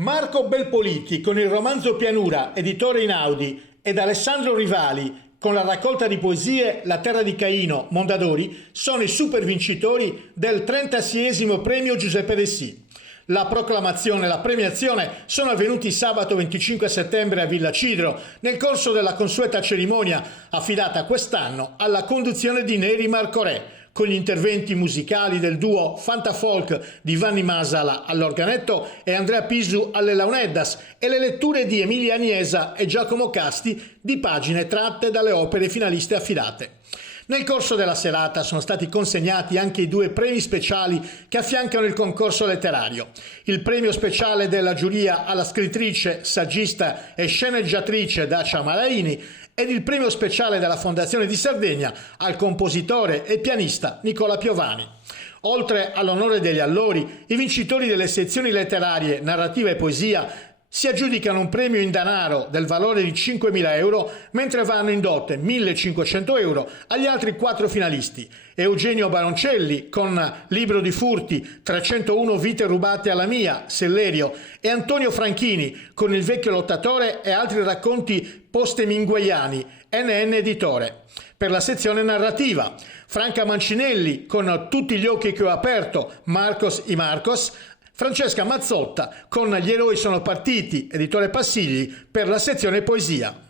Marco Belpoliti con il romanzo Pianura, editore Inaudi, ed Alessandro Rivali con la raccolta di poesie La terra di Caino, Mondadori, sono i super vincitori del 36esimo premio Giuseppe Dessì. La proclamazione e la premiazione sono avvenuti sabato 25 settembre a Villa Cidro, nel corso della consueta cerimonia affidata quest'anno alla conduzione di Neri Marco Re, con gli interventi musicali del duo Fantafolk di Vanni Masala all'organetto e Andrea Pisu alle launeddas e le letture di Emilia Agnesa e Giacomo Casti di pagine tratte dalle opere finaliste affidate. Nel corso della serata sono stati consegnati anche i due premi speciali che affiancano il concorso letterario. Il premio speciale della giuria alla scrittrice, saggista e sceneggiatrice Dacia Malaini ed il premio speciale della Fondazione di Sardegna al compositore e pianista Nicola Piovani. Oltre all'onore degli allori, i vincitori delle sezioni letterarie, narrativa e poesia si aggiudicano un premio in denaro del valore di 5.000 euro, mentre vanno in dote 1.500 euro agli altri 4 finalisti. Eugenio Baroncelli con Libro di furti, 301 vite rubate alla mia, Sellerio, e Antonio Franchini con Il vecchio lottatore e altri racconti post-hemingwayani, NN Editore. Per la sezione narrativa, Franca Mancinelli con Tutti gli occhi che ho aperto, Marcos y Marcos, Francesca Mazzotta con Gli eroi sono partiti, editore Passigli, per la sezione poesia.